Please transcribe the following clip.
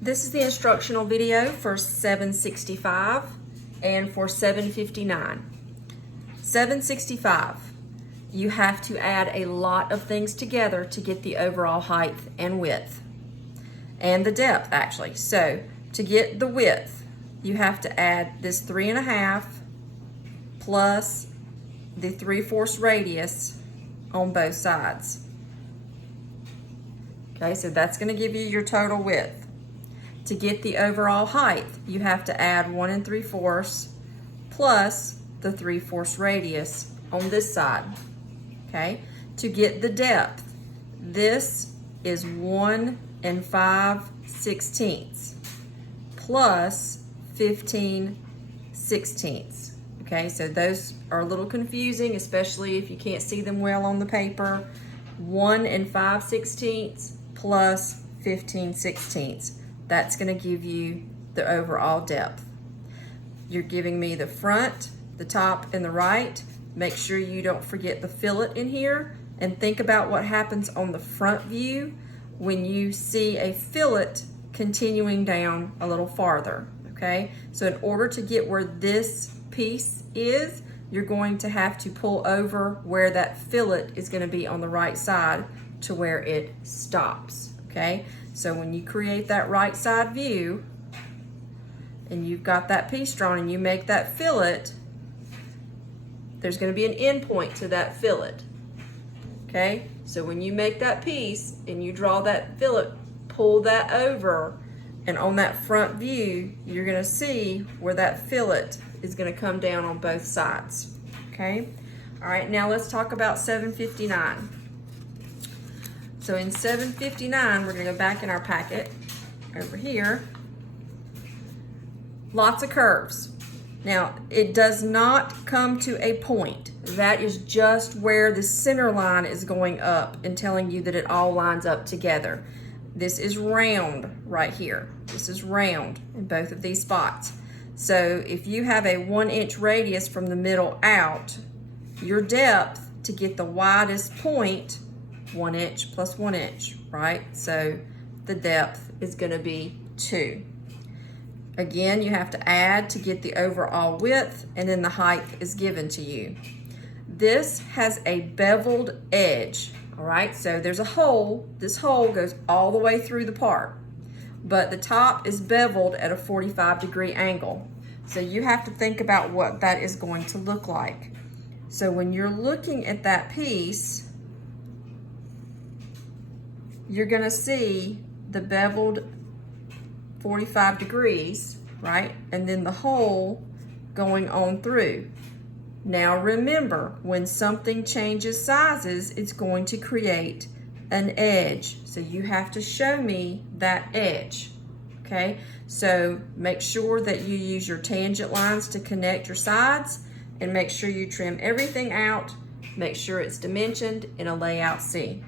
This is the instructional video for 765 and for 759. 765, you have to add a lot of things together to get the overall height and width, and the depth actually. So to get the width, you have to add this 3.5 plus the 3/4 radius on both sides. Okay, so that's going to give you your total width. To get the overall height, you have to add 1 3/4 plus the 3/4 radius on this side. Okay, to get the depth, this is 1 5/16 plus 15/16. Okay, so those are a little confusing, especially if you can't see them well on the paper. 1 5/16 plus 15/16. That's going to give you the overall depth. You're giving me the front, the top, and the right. Make sure you don't forget the fillet in here, and think about what happens on the front view when you see a fillet continuing down a little farther. Okay, so in order to get where this piece is, you're going to have to pull over where that fillet is going to be on the right side to where it stops. Okay, so when you create that right side view and you've got that piece drawn and you make that fillet, there's going to be an end point to that fillet. Okay, so when you make that piece and you draw that fillet, pull that over, and on that front view you're going to see where that fillet is going to come down on both sides. Okay, all right, now let's talk about 759. So in 759, we're going to go back in our packet over here. Lots of curves. Now, it does not come to a point. That is just where the center line is going up and telling you that it all lines up together. This is round right here. This is round in both of these spots. So if you have a 1-inch radius from the middle out, your depth to get the widest point, 1 inch plus 1 inch, right? So the depth is going to be 2. Again, you have to add to get the overall width, and then the height is given to you. This has a beveled edge, all right? So there's a hole. This hole goes all the way through the part, but the top is beveled at a 45-degree angle. So you have to think about what that is going to look like. So when you're looking at that piece, you're going to see the beveled 45 degrees, right? And then the hole going on through. Now remember, when something changes sizes, it's going to create an edge. So you have to show me that edge, okay? So make sure that you use your tangent lines to connect your sides, and make sure you trim everything out. Make sure it's dimensioned in a layout C.